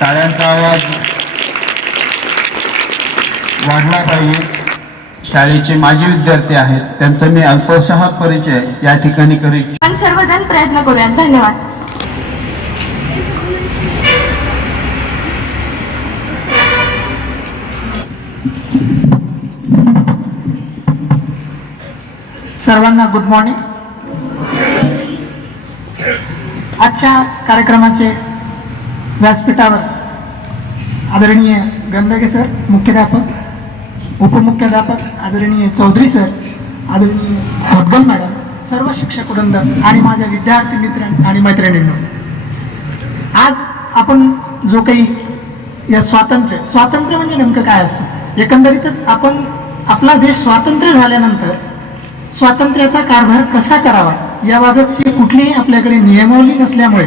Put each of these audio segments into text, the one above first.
टाळ्यांचा आवाज वाढला पाहिजे. शाळेचे माजी विद्यार्थी आहेत, त्यांचा मी अल्पशः परिचय या ठिकाणी करीत. आपण सर्वजण प्रयत्न करूयात. धन्यवाद. सर्वांना गुड मॉर्निंग. आजच्या कार्यक्रमाचे व्यासपीठावर आदरणीय गंधगे सर, मुख्याध्यापक, उपमुख्याध्यापक आदरणीय चौधरी सर, आदरणीय भगवान मॅडम, सर्व शिक्षक वृंद आणि माझ्या विद्यार्थी मित्र आणि मैत्रिणींनो, आज आपण जो काही या स्वातंत्र्य म्हणजे नेमकं काय असतं, एकंदरीतच आपण आपला देश स्वातंत्र्य झाल्यानंतर स्वातंत्र्याचा कारभार कसा करावा याबाबतची कुठलीही आपल्याकडे नियमावली नसल्यामुळे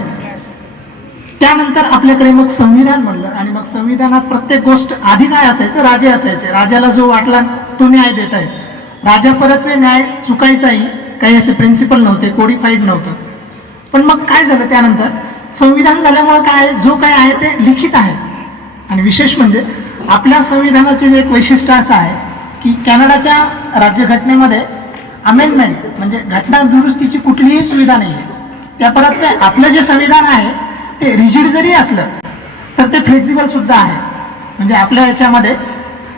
त्यानंतर आपल्याकडे मग संविधान म्हणलं आणि मग संविधानात प्रत्येक गोष्ट आधी काय असायचं, राजे असायचे. राजाला जो वाटला तो न्याय देत आहे. राजा परत्वे न्याय चुकायचाही काही असे प्रिन्सिपल नव्हते, कोडिफाईड नव्हतं. पण मग काय झालं, त्यानंतर संविधान झाल्यामुळे काय जो काय आहे ते लिखित आहे. आणि विशेष म्हणजे आपल्या संविधानाचे एक वैशिष्ट्य असं आहे की कॅनडाच्या राज्यघटनेमध्ये अमेंडमेंट म्हणजे घटना दुरुस्तीची कुठलीही सुविधा नाही आहे. त्या परत आपलं जे संविधान आहे ते रिजिड जरी असलं तर ते फ्लेक्झिबल सुद्धा आहे. म्हणजे आपल्या याच्यामध्ये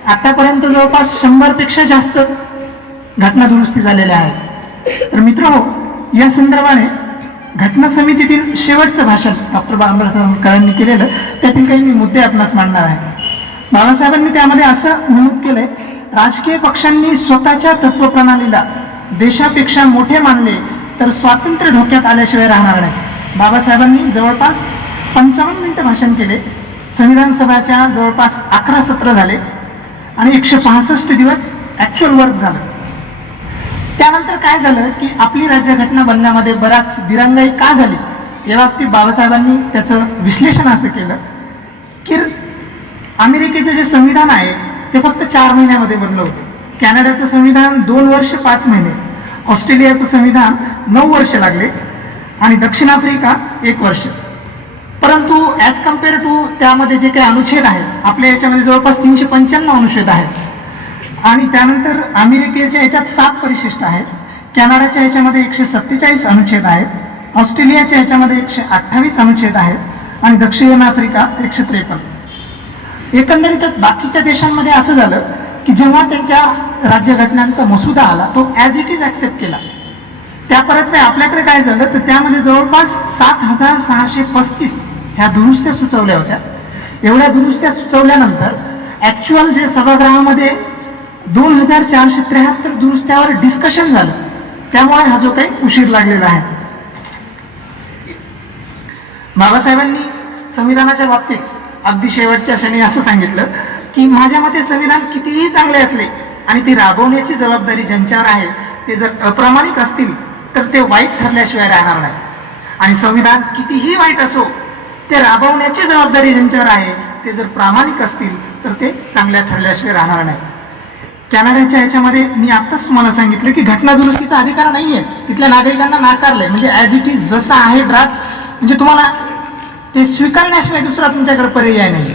आतापर्यंत जवळपास 100पेक्षा जास्त घटना दुरुस्ती झालेल्या आहेत. तर मित्रहो, या संदर्भाने घटना समितीतील शेवटचं भाषण डॉक्टर बाबासाहेबांनी केलेलं, त्यातील काही मी मुद्दे आपणास मांडणार आहे. बाबासाहेबांनी त्यामध्ये असं नमूद केलंय, राजकीय पक्षांनी स्वतःच्या तत्वप्रणालीला देशापेक्षा मोठे मानले तर स्वातंत्र्य धोक्यात आल्याशिवाय राहणार नाही. बाबासाहेबांनी जवळपास 55 मिनिटं भाषण केले. संविधान सभाच्या जवळपास 11 सत्र झाले आणि 165 दिवस ॲक्च्युअल वर्क झालं. त्यानंतर काय झालं की आपली राज्यघटना बनण्यामध्ये बराच दिरंगाई का झाली या बाबतीत बाबासाहेबांनी त्याचं विश्लेषण असं केलं की अमेरिकेचं जे संविधान आहे ते फक्त 4 महिन्यामध्ये बनलं होतं. कॅनडाचं संविधान 2 वर्ष 5 महिने, ऑस्ट्रेलियाचं संविधान 9 वर्ष लागले आणि दक्षिण आफ्रिका 1 वर्ष. परंतु ॲज कम्पेअर टू त्यामध्ये जे काही अनुच्छेद आहेत, आपल्या याच्यामध्ये जवळपास 395 अनुच्छेद आहेत आणि त्यानंतर अमेरिकेच्या याच्यात 7 परिशिष्ट आहेत, कॅनडाच्या याच्यामध्ये 147 अनुच्छेद आहेत, ऑस्ट्रेलियाच्या याच्यामध्ये 128 अनुच्छेद आहेत आणि दक्षिण आफ्रिका 153. एकंदरीतच बाकीच्या देशांमध्ये असं झालं की जेव्हा त्यांच्या राज्यघटनांचा मसुदा आला तो ॲज इट इज ॲक्सेप्ट केला. त्या परत आपल्याकडे काय झालं तर त्यामध्ये जवळपास 7635 ह्या दुरुस्त्या सुचवल्या होत्या. एवढ्या दुरुस्त्या सुचवल्यानंतर ॲक्च्युअल जे सभागृहामध्ये 2473 दुरुस्त्यावर डिस्कशन झालं, त्यामुळे हा जो काही उशीर लागलेला आहे. बाबासाहेबांनी संविधानाच्या बाबतीत अगदी शेवटच्या क्षणी असं सांगितलं की माझ्या मते संविधान कितीही चांगले असले आणि ती राबवण्याची जबाबदारी ज्यांच्यावर आहे ते जर अप्रामाणिक असतील तर ते वाईट ठरल्याशिवाय राहणार नाही, आणि संविधान कितीही वाईट असो ते राबवण्याची जबाबदारी ज्यांच्यावर आहे ते जर प्रामाणिक असतील तर ते चांगल्या ठरल्याशिवाय राहणार नाही. कॅनडाच्या ह्याच्यामध्ये मी आत्ताच तुम्हाला सांगितलं की घटना दुरुस्तीचा अधिकार नाही आहे, तिथल्या नागरिकांना नाकारलंय. म्हणजे ॲज इट इज जसं आहे ड्राफ्ट, म्हणजे तुम्हाला ते स्वीकारण्याशिवाय दुसरा तुमच्याकडे पर्याय नाही.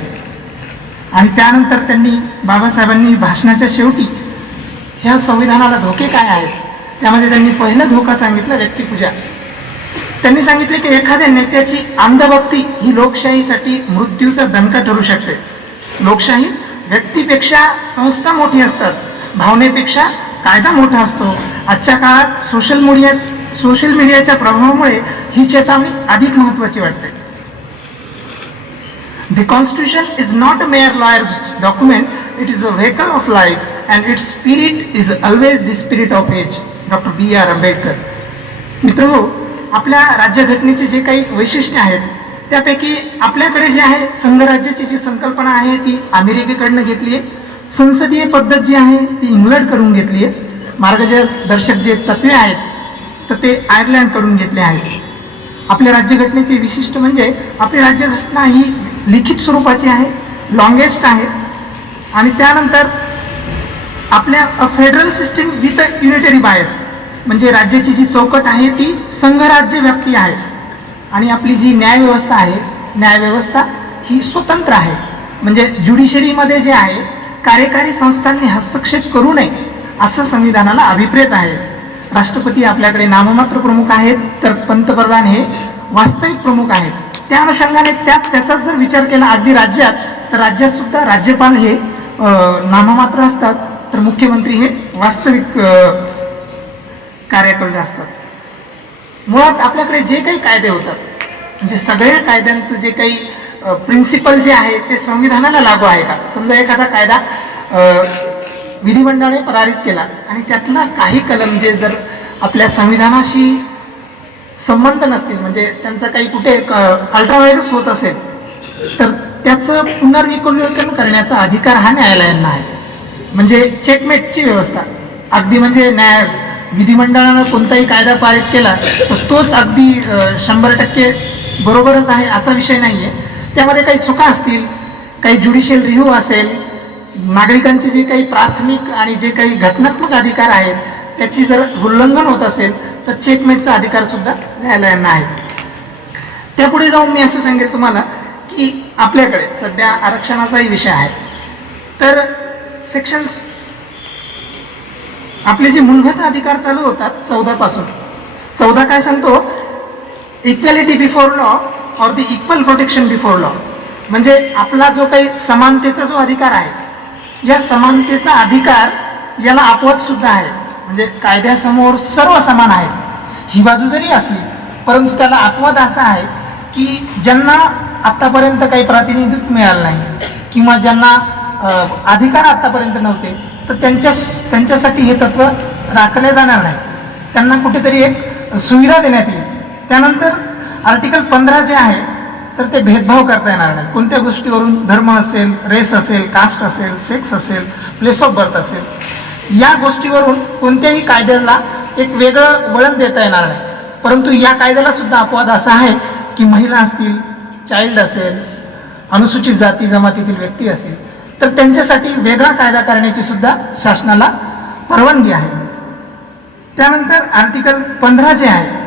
आणि त्यानंतर त्यांनी बाबासाहेबांनी भाषणाच्या शेवटी ह्या संविधानाला धोके काय आहेत त्यामध्ये त्यांनी पहिला धोका सांगितला, व्यक्तिपूजा. त्यांनी सांगितले की एखाद्या नेत्याची अंधभक्ती ही लोकशाहीसाठी मृत्यूचा दणका ठरू शकते. लोकशाही व्यक्तीपेक्षा संस्था मोठी असतात, भावनेपेक्षा कायदा मोठा असतो. आजच्या काळात सोशल मीडियाच्या प्रभावामुळे ही चेतावणी अधिक महत्त्वाची वाटते. The Constitution is not a mere lawyer's document, it is a vehicle of life and its spirit is always the spirit of age. Doctor B.R. Ambedkar. मित्रांनो, आपल्या राज्यघटनेचे जे काही वैशिष्ट्य आहेत त्यापैकी आपल्याकडे जे आहे संघराज्याची जी संकल्पना आहे ती अमेरिकेकडनं घेतली आहे. संसदीय पद्धत जी आहे ती इंग्लंडकडून घेतली आहे. मार्गदर्शक जे तत्वे आहेत तर ते आयर्लंडकडून घेतले आहेत. आपल्या राज्यघटनेचे विशिष्ट म्हणजे आपली राज्यघटना ही लिखित स्वरूपाची आहे, लॉंगेस्ट आहे आणि त्यानंतर आपल्या federal system with unitary bias म्हणजे राज्याची जी चौकट आहे ती संघराज्य व्याप्ती आहे आणि आपली जी न्यायव्यवस्था आहे, न्यायव्यवस्था ही स्वतंत्र आहे. म्हणजे ज्युडिशरीमध्ये जे आहे कार्यकारी संस्थांनी हस्तक्षेप करू नये असं संविधानाला अभिप्रेत आहे. राष्ट्रपती आपल्याकडे नाममात्र प्रमुख आहेत, तर पंतप्रधान हे वास्तविक प्रमुख आहेत. त्या अनुषंगाने त्याचाच जर विचार केला अगदी राज्यात, तर राज्यात सुद्धा राज्यपाल हे नाममात्र असतात, तर मुख्यमंत्री हे वास्तविक कार्यकर्ते असतात. मुळात आपल्याकडे जे काही कायदे होतात, म्हणजे सगळ्या कायद्यांचं जे काही प्रिन्सिपल जे आहे ते संविधानाला लागू आहे का. समजा एखादा कायदा विधिमंडळाने पारित केला आणि त्यातला काही कलम जे जर आपल्या संविधानाशी संबंध नसतील, म्हणजे त्यांचा काही कुठे अल्ट्राव्हायरस होत असेल, तर त्याचं पुनर्विलोकन करण्याचा अधिकार हा न्यायालयांना आहे. म्हणजे चेकमेटची व्यवस्था. अगदी म्हणजे विधिमंडळानं कोणताही कायदा पारित केला तर तोच अगदी 100% बरोबरच आहे असा विषय नाही आहे. त्यामध्ये काही चुका असतील, काही ज्युडिशियल रिव्ह्यू असेल, नागरिकांचे जे काही प्राथमिक आणि जे काही घटनात्मक अधिकार आहेत त्याची जर उल्लंघन होत असेल तर चेकमेटचा अधिकार सुद्धा न्यायालयांना आहे. त्यापुढे जाऊन मी असं सांगेल तुम्हाला की आपल्याकडे सध्या आरक्षणाचाही विषय आहे. तर सेक्शन आपले जे मूलभूत अधिकार चालू होतात 14 पासून. 14 काय सांगतो, इक्वॅलिटी बिफोर लॉ और the equal protection before law. म्हणजे आपला जो काही समानतेचा जो अधिकार आहे, या समानतेचा अधिकार याला अपवाद सुद्धा आहे. म्हणजे कायद्यासमोर सर्व समान आहेत ही बाजू जरी असली, परंतु त्याला अपवाद असा आहे की ज्यांना आत्तापर्यंत काही प्रातिनिधित्व मिळालं नाही किंवा ज्यांना अधिकार आत्तापर्यंत नव्हते, तर त्यांच्यासाठी हे तत्व राखले जाणार नाही. त्यांना कुठेतरी एक सुविधा देण्यात येईल. त्यानंतर आर्टिकल 15 जे आहे तर ते भेदभाव करता येणार नाही. कोणत्या गोष्टीवरून धर्म असेल, रेस असेल, कास्ट असेल, सेक्स असेल, प्लेस ऑफ बर्थ असेल, या गोष्टीवरून कोणत्याही कायद्याला एक वेगळं वळण देता येणार नाही. परंतु या कायद्याला सुद्धा अपवाद असा आहे की महिला असतील, चाइल्ड असेल, अनुसूचित जाती जमातीतील व्यक्ती असतील, तर त्यांच्यासाठी वेगळा कायदा करण्याची सुद्धा शासनाला परवानगी आहे. त्यानंतर आर्टिकल 15 जे आहे,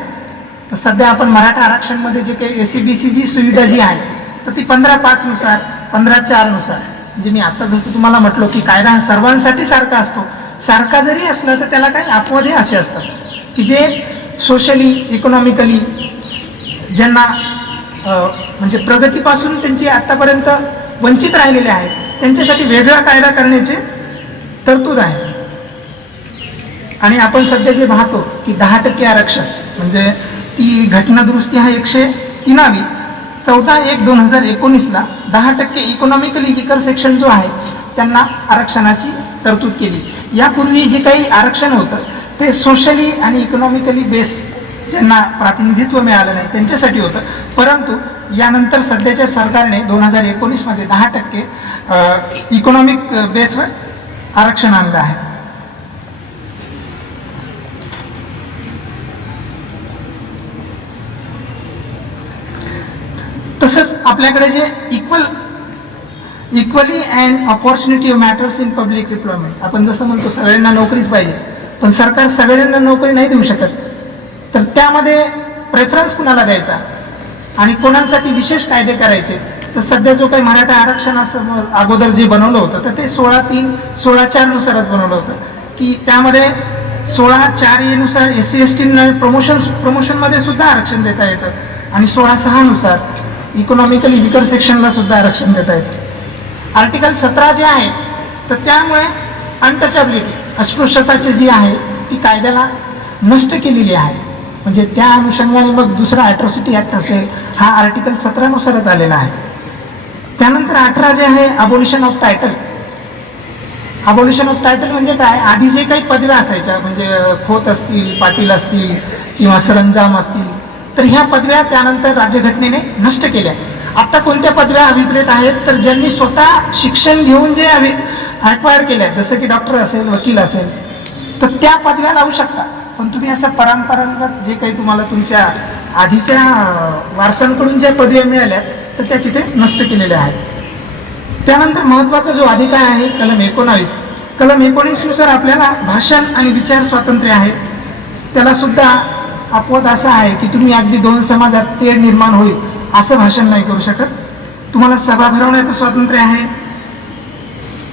तर सध्या आपण मराठा आरक्षणमध्ये जे काही SC/BC जी सुविधा जी आहे तर ती 15(5) नुसार, 15(4) नुसार, म्हणजे मी आता जसं तुम्हाला म्हटलो की कायदा हा सर्वांसाठी सारखा असतो. सारखा जरी असला तर त्याला काही अपवाद हे असे असतात की जे सोशली, इकॉनॉमिकली ज्यांना म्हणजे प्रगतीपासून त्यांची आत्तापर्यंत वंचित राहिलेले आहेत, त्यांच्यासाठी वेगळा कायदा करण्याची तरतूद आहे. आणि आपण सध्या जे पाहतो की 10% आरक्षण, म्हणजे ती घटना दुरुस्ती हा 103वी 14/1/2019 10% इकॉनॉमिकली विकर सेक्शन जो आहे त्यांना आरक्षणाची तरतूद केली. यापूर्वी जे काही आरक्षण होतं ते सोशली आणि इकॉनॉमिकली बेस ज्यांना प्रातिनिधित्व मिळालं नाही त्यांच्यासाठी होतं. परंतु यानंतर सध्याच्या सरकारने 2019मध्ये 10% इकॉनॉमिक बेसवर आरक्षण आणलं आहे. तसंच आपल्याकडे जे equally and opportunity matters in public employment, आपण जसं म्हणतो सगळ्यांना नोकरीच पाहिजे, पण सरकार सगळ्यांना नोकरी नाही देऊ शकत. तर त्यामध्ये प्रेफरन्स कुणाला द्यायचा आणि कोणासाठी विशेष कायदे करायचे. तर सध्या जो काही मराठा आरक्षणासमोर अगोदर जे बनवलं होतं तर ते 16(3), 16(4) नुसारच बनवलं होतं की त्यामध्ये 16(4) नुसार SC/ST प्रमोशनमध्ये सुद्धा आरक्षण देता येतं आणि 16(6) नुसार इकॉनॉमिकली विकर सेक्शनला सुद्धा आरक्षण देता येतं. आर्टिकल 17 जे आहे तर त्यामुळे अनटचॅबिलिटी, अस्पृश्यताची जी आहे ती कायद्याला नष्ट केलेली आहे. म्हणजे त्या अनुषंगाने मग दुसरा ॲट्रॉसिटी ॲक्ट असेल हा आर्टिकल 17 नुसारच आलेला आहे. त्यानंतर 18 जे आहे abolition of title. Abolition of title म्हणजे काय, आधी जे काही पदव्या असायच्या म्हणजे खोत असतील, पाटील असतील किंवा सरंजाम असतील, तर ह्या पदव्या त्यानंतर राज्यघटनेने नष्ट केल्या. आता कोणत्या पदव्या अभिप्रेत आहेत, तर ज्यांनी स्वतः शिक्षण घेऊन जे ॲक्वायर केल्या, जसं की डॉक्टर असेल, वकील असेल, तर त्या पदव्या लावू शकता. पण तुम्ही असं परंपरागत जे काही तुम्हाला तुमच्या आधीच्या वारसांकडून ज्या पदव्या मिळाल्या तर त्या तिथे नष्ट केलेल्या आहेत. त्यानंतर महत्त्वाचा जो अधिकार आहे कलम 19. कलम 19 नुसार आपल्याला भाषण आणि विचार स्वातंत्र्य आहे. त्याला सुद्धा अपवाद असा आहे की तुम्ही अगदी 2 समाजात तेढ निर्माण होईल असं भाषण नाही करू शकत. तुम्हाला सभा भरवण्याचं स्वातंत्र्य आहे,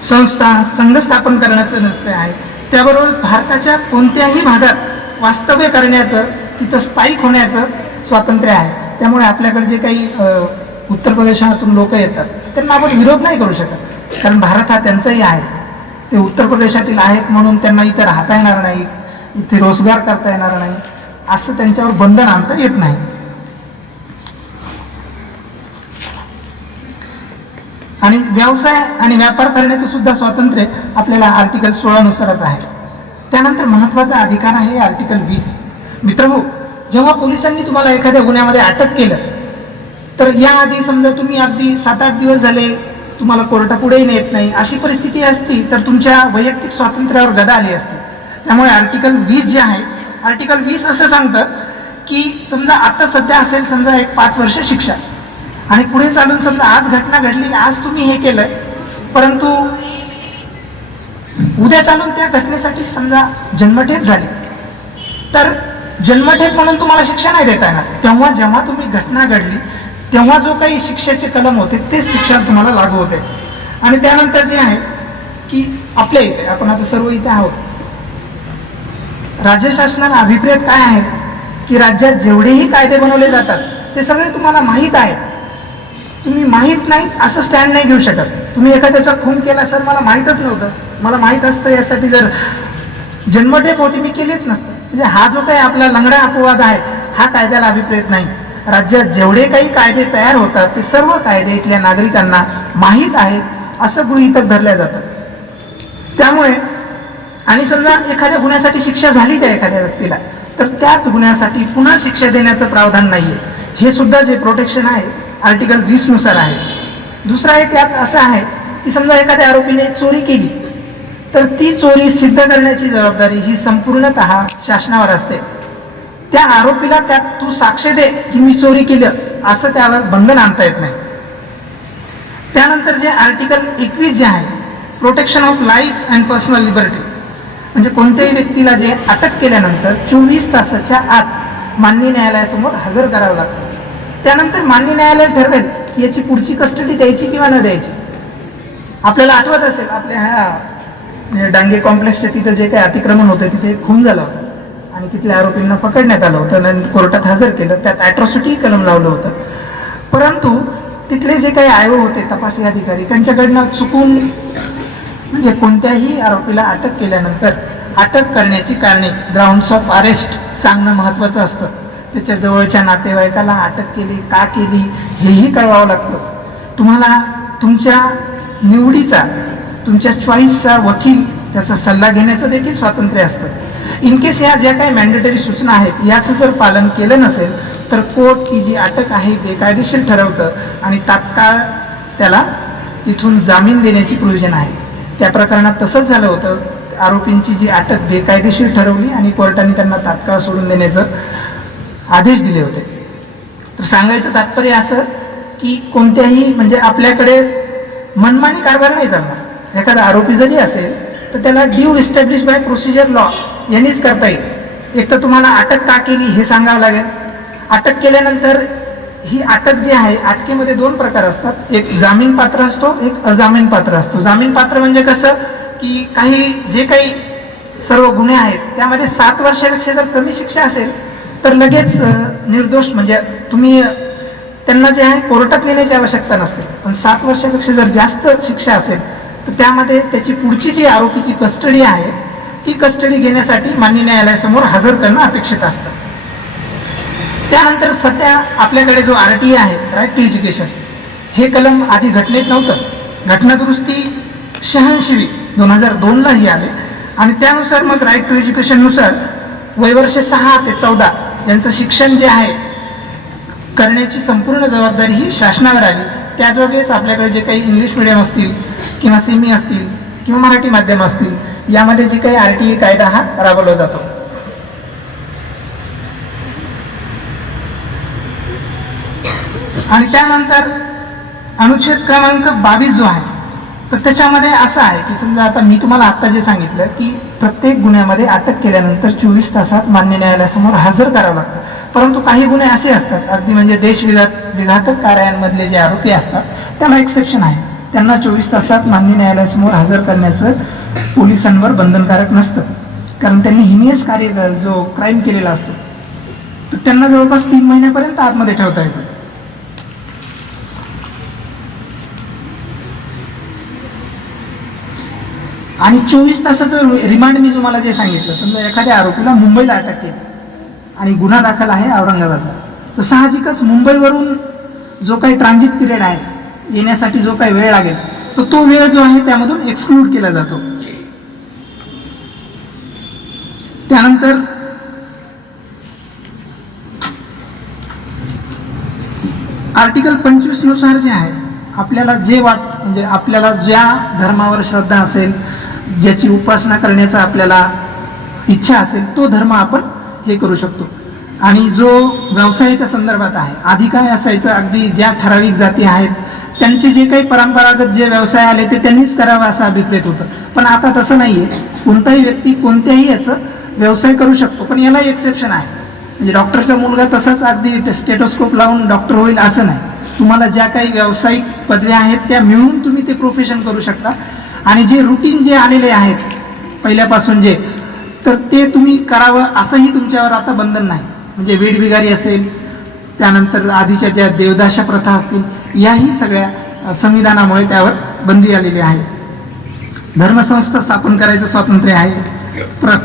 संस्था संघ स्थापन करण्याचं स्वातंत्र्य आहे. त्याबरोबर भारताच्या कोणत्याही भागात वास्तव्य करण्याचं, तिथं स्थायिक होण्याचं स्वातंत्र्य आहे. त्यामुळे आपल्याकडे जे काही उत्तर प्रदेशातून लोक येतात त्यांना आपण विरोध नाही करू शकत, कारण भारत हा त्यांचाही आहे. ते उत्तर प्रदेशातील आहेत म्हणून त्यांना इथे राहता येणार नाही, इथे रोजगार करता येणार नाही, असं त्यांच्यावर बंधन आणता येत नाही. आणि व्यवसाय आणि व्यापार करण्याचं सुद्धा स्वातंत्र्य आपल्याला आर्टिकल 16 नुसारच आहे. त्यानंतर महत्त्वाचा अधिकार आहे आर्टिकल 20. मित्रहो, जेव्हा पोलिसांनी तुम्हाला एखाद्या गुन्ह्यामध्ये अटक केलं तर याआधी समजा तुम्ही अगदी 7-8 दिवस झाले तुम्हाला कोर्टापुढेही नेत नाही, अशी परिस्थिती असती तर तुमच्या वैयक्तिक स्वातंत्र्यावर गदा आली असती. त्यामुळे आर्टिकल 20 जे आहे, आर्टिकल 20 असं सांगतं की समजा आता सध्या असेल समजा एक 5 वर्ष शिक्षा, आणि पुढे चालून समजा आज घटना घडली, आज तुम्ही हे केलं, परंतु उद्या चालून त्या घटनेसाठी समजा जन्मठेप झाली तर जन्मठेप म्हणून तुम्हाला शिक्षा नाही देता येणार. तेव्हा जेव्हा तुम्ही घटना घडली तेव्हा जो काही शिक्षेचे कलम होते तेच शिक्षा तुम्हाला लागू होते. आणि त्यानंतर जे आहे की आपल्या इथे आपण आता सर्व इथे आहोत, राज्य शासनाला अभिप्रेत काय आहे की राज्यात जेवढेही कायदे बनवले जातात ते सगळे तुम्हाला माहीत आहे. तुम्ही माहीत नाही असं स्टँड नाही घेऊ शकत. तुम्ही एखाद्याचा खून केला, सर मला माहीतच नव्हतं, मला माहीत असतं यासाठी जर जन्मठेप होती मी केलीच नसतं. म्हणजे हा जो काही आपला लंगडा अपवाद आहे हा कायद्याला अभिप्रेत नाही. राज्यात जेवढे काही कायदे तयार होतात ते सर्व कायदे इथल्या नागरिकांना माहीत आहेत असं गृहीतक धरल्या जातं. त्यामुळे आणि समजा एखाद्या गुन्ह्यासाठी शिक्षा झाली त्या एखाद्या व्यक्तीला तर त्याच गुन्ह्यासाठी पुन्हा शिक्षा देण्याचं प्रावधान नाहीये. हे सुद्धा जे प्रोटेक्शन आहे आर्टिकल 20 नुसार आहे. दुसरा एक यात असं आहे की समजा एखाद्या आरोपीने चोरी केली तर ती चोरी सिद्ध करण्याची जबाबदारी ही संपूर्णतः शासनावर असते. त्या आरोपीला त्यात तू साक्ष दे की मी चोरी केलं असं त्यावर बंधन आणता येत नाही. त्यानंतर जे आर्टिकल 21 जे आहे, protection of life and personal liberty, म्हणजे कोणत्याही व्यक्तीला जे अटक केल्यानंतर 24 तासाच्या आत माननीय न्यायालयासमोर हजर करावं लागतं. त्यानंतर माननीय न्यायालय ठरवेल की याची पुढची कस्टडी द्यायची किंवा न द्यायची. आपल्याला आठवत असेल आपल्या ह्या डांगे कॉम्प्लेक्सच्या तिथं जे काही अतिक्रमण होतं तिथे खून झाला होता आणि तिथल्या आरोपींना पकडण्यात आलं होतं आणि कोर्टात हजर केलं. त्यात ॲट्रॉसिटी कलम लावलं होतं. परंतु तिथले जे काही आयोग होते, तपासी अधिकारी, त्यांच्याकडनं चुकून म्हणजे कोणत्याही आरोपीला अटक केल्यानंतर अटक करण्याची कारणे, ग्राउंड्स ऑफ अरेस्ट सांगणं महत्त्वाचं असतं. त्याच्या जवळच्या नातेवाईकाला अटक केली, का केली हेही कळवावं लागतं. तुम्हाला तुमच्या निवडीचा, तुमच्या चॉईसचा वकील त्याचा सल्ला घेण्याचं देखील स्वातंत्र्य असतं. इन केस या ज्या काही मॅन्डेटरी सूचना आहेत याचं जर पालन केलं नसेल तर कोर्ट ही जी अटक आहे बेकायदेशीर ठरवतं आणि तात्काळ त्याला तिथून जामीन देण्याची प्रोव्हिजन आहे. त्या प्रकरणात तसंच झालं होतं. आरोपींची जी अटक बेकायदेशीर ठरवली आणि कोर्टाने त्यांना तात्काळ सोडून देण्याचं आदेश दिले होते. तर सांगायचं तात्पर्य असं की कोणत्याही म्हणजे आपल्याकडे मनमानी कारभार नाही चालणार. एखादा आरोपी जरी असेल तर त्याला due establish by procedure law यांनीच करता येईल. एक तर तुम्हाला अटक का केली हे सांगावं लागेल. अटक केल्यानंतर ही अटक जी आहे, अटकेमध्ये 2 प्रकार असतात. एक जामीन पात्र असतो, एक अजामीन पात्र असतो. जामीन पात्र म्हणजे कसं की काही जे काही सर्व गुन्हे आहेत त्यामध्ये 7 वर्षापेक्षा जर कमी शिक्षा असेल तर लगेच निर्दोष म्हणजे तुम्ही त्यांना जे आहे कोर्टात नेण्याची आवश्यकता नसते. पण 7 वर्षापेक्षा जर जास्त शिक्षा असेल तर त्यामध्ये त्याची पुढची जी आरोपीची कस्टडी आहे ती कस्टडी घेण्यासाठी माननीय न्यायालयासमोर हजर करणं अपेक्षित असतं. त्यानंतर सध्या आपल्याकडे जो RTI आहे, राईट टू एज्युकेशन, हे कलम आधी घटनेत नव्हतं. घटना दुरुस्ती 86 2002ला ही आले आणि त्यानुसार मग राईट टू एज्युकेशननुसार वयवर्ष 6 ते 14 यांचं शिक्षण जे आहे करण्याची संपूर्ण जबाबदारी ही शासनावर आली. त्याचवेळेस आपल्याकडे जे काही इंग्लिश मिडियम असतील किंवा सेमी असतील किंवा मराठी माध्यम असतील यामध्ये जे काही RTI कायदा हा राबवला जातो. आणि त्यानंतर अनुच्छेद क्रमांक 22 जो आहे तर त्याच्यामध्ये असं आहे की समजा आता मी तुम्हाला आत्ता जे सांगितलं की प्रत्येक गुन्ह्यामध्ये अटक केल्यानंतर 24 तासात मान्य न्यायालयासमोर हजर करावं लागतं. परंतु काही गुन्हे असे असतात अगदी म्हणजे देशविघातक कारवायांमधले जे आरोपी असतात त्याला एक्सेप्शन आहे. त्यांना 24 तासात मान्य न्यायालयासमोर हजर करण्याचं पोलिसांवर बंधनकारक नसतं, कारण त्यांनी हिनियस कार्य जो क्राईम केलेला असतो तर त्यांना जवळपास 3 महिन्यापर्यंत आतमध्ये ठेवता येतं. आणि 24 तासाचं रिमांड मी तुम्हाला जे सांगितलं, समजा एखाद्या आरोपीला मुंबईला अटक केली आणि गुन्हा दाखल आहे औरंगाबादला, तर साहजिकच मुंबईवरून जो काही ट्रान्झिट पिरियड आहे, येण्यासाठी जो काही वेळ लागेल, तर तो वेळ जो आहे त्यामधून एक्सक्लूड केला जातो. त्यानंतर आर्टिकल 25 नुसार जे आहे, आपल्याला जे म्हणजे आपल्याला ज्या धर्मावर श्रद्धा असेल, ज्याची उपासना करण्याचा आपल्याला इच्छा असेल, तो धर्म आपण हे करू शकतो. आणि जो व्यवसायाच्या संदर्भात आहे, आधी काय असायचं, अगदी ज्या ठराविक जाती आहेत त्यांचे जे काही परंपरागत जे व्यवसाय आले ते त्यांनीच करावा असं अभिप्रेत होतं. पण आता तसं नाहीये, कोणताही व्यक्ती कोणत्याही याचं व्यवसाय करू शकतो. पण याला एक्सेप्शन आहे, म्हणजे डॉक्टरचा मुलगा तसाच अगदी स्टेटोस्कोप लावून डॉक्टर होईल असं नाही. तुम्हाला ज्या काही व्यावसायिक पदव्या आहेत त्या मिळून तुम्ही ते प्रोफेशन करू शकता. आणि जे रुटीन जे आलेले आहेत पहिल्यापासून जे, तर ते तुम्ही करावं असंही तुमच्यावर आता बंधन नाही. म्हणजे वेठबिगारी असेल, त्यानंतर आधीच्या ज्या देवदाशा प्रथा असतील, याही सगळ्या संविधानामुळे त्यावर बंदी आलेली आहे. धर्मसंस्था स्थापन करायचं स्वातंत्र्य आहे.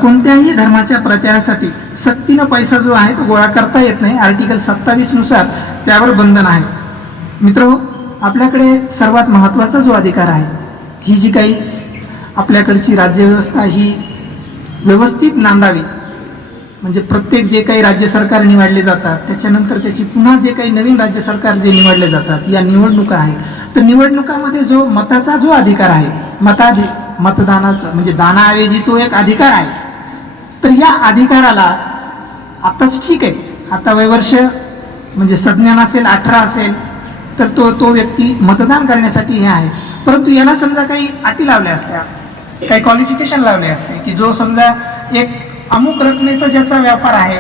कोणत्याही धर्माच्या प्रचारासाठी सक्तीनं पैसा जो आहे तो गोळा करता येत नाही. आर्टिकल 27 नुसार त्यावर बंधन आहे. मित्रहो, आपल्याकडे सर्वात महत्त्वाचा जो अधिकार आहे, ही जी काही आपल्याकडची राज्यव्यवस्था ही व्यवस्थित नांदावी, म्हणजे प्रत्येक जे काही राज्य सरकार निवडले जातात त्याच्यानंतर त्याची पुन्हा जे काही नवीन राज्य सरकार जे निवडले जातात, या निवडणुका आहे, तर निवडणुकामध्ये जो मताचा जो अधिकार आहे, मतदानाचा म्हणजे दानाऐवजी तो एक अधिकार आहे. तर या अधिकाराला आताच ठीक आहे, आता वयवर्ष म्हणजे संज्ञान असेल 18 असेल तर तो व्यक्ती मतदान करण्यासाठी हे आहे. परंतु याला समजा काही अटी लावल्या असत्या, काही क्वालिफिकेशन लावले असते की जो समजा एक अमुक रकमेचा ज्याचा व्यापार आहे,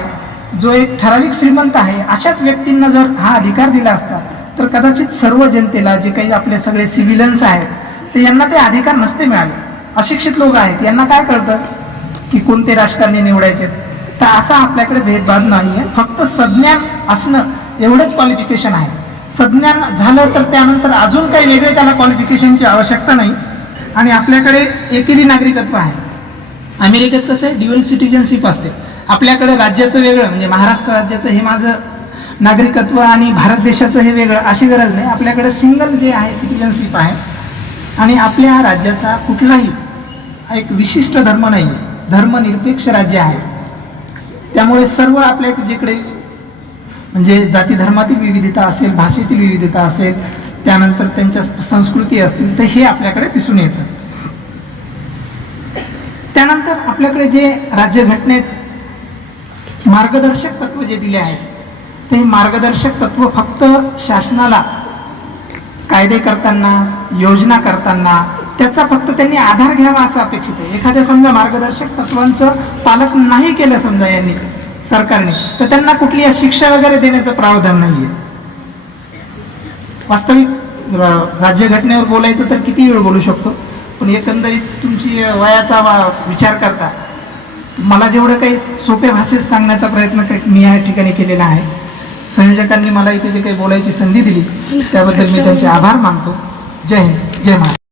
जो एक ठराविक श्रीमंत आहे, अशाच व्यक्तींना जर हा अधिकार दिला असता तर कदाचित सर्व जनतेला, जे काही आपले सगळे सिव्हिलन्स आहेत, तर यांना ते अधिकार नसते मिळाले. अशिक्षित लोक आहेत, यांना काय कळतं की कोणते राजकारणी निवडायचे. तर असा आपल्याकडे भेदभाव नाही आहे, फक्त संज्ञान असणं एवढंच क्वालिफिकेशन आहे. संज्ञान झालं तर त्यानंतर अजून काही वेगळे त्याला क्वालिफिकेशनची आवश्यकता नाही. आणि आपल्याकडे एकेरी नागरिकत्व आहे. अमेरिकेत कसं आहे, ड्युअल सिटिझनशिप असते. आपल्याकडे राज्याचं वेगळं, म्हणजे महाराष्ट्र राज्याचं हे माझं नागरिकत्व आणि भारत देशाचं हे वेगळं, अशी गरज नाही. आपल्याकडे सिंगल जे आहे सिटिझनशिप आहे. आणि आपल्या राज्याचा कुठलाही एक विशिष्ट धर्म नाही, धर्मनिरपेक्ष राज्य आहे. त्यामुळे सर्व आपल्या जिकडे म्हणजे जाती धर्मातील विविधता असेल, भाषेतील विविधता असेल, त्यानंतर त्यांच्या संस्कृती असतील, तर हे आपल्याकडे दिसून येतं. त्यानंतर आपल्याकडे जे राज्यघटनेत मार्गदर्शक तत्व जे दिले आहेत, ते मार्गदर्शक तत्व फक्त शासनाला कायदे करताना, योजना करताना त्याचा फक्त त्यांनी आधार घ्यावा असं अपेक्षित आहे. एखाद्या समजा मार्गदर्शक तत्वांचं पालन नाही केलं समजा यांनी, सरकारने, तर त्यांना कुठली शिक्षा वगैरे देण्याचं प्रावधान नाहीये. वास्तविक राज्यघटनेवर बोलायचं तर किती वेळ बोलू शकतो, पण एकंदरीत तुमची वयाचा विचार करता मला जेवढं काही सोप्या भाषेत सांगण्याचा प्रयत्न मी या ठिकाणी केलेला आहे. संयोजकांनी मला इथे जे काही बोलायची संधी दिली त्याबद्दल मी त्यांचे आभार मानतो. जय हिंद, जय महाराष्ट्र.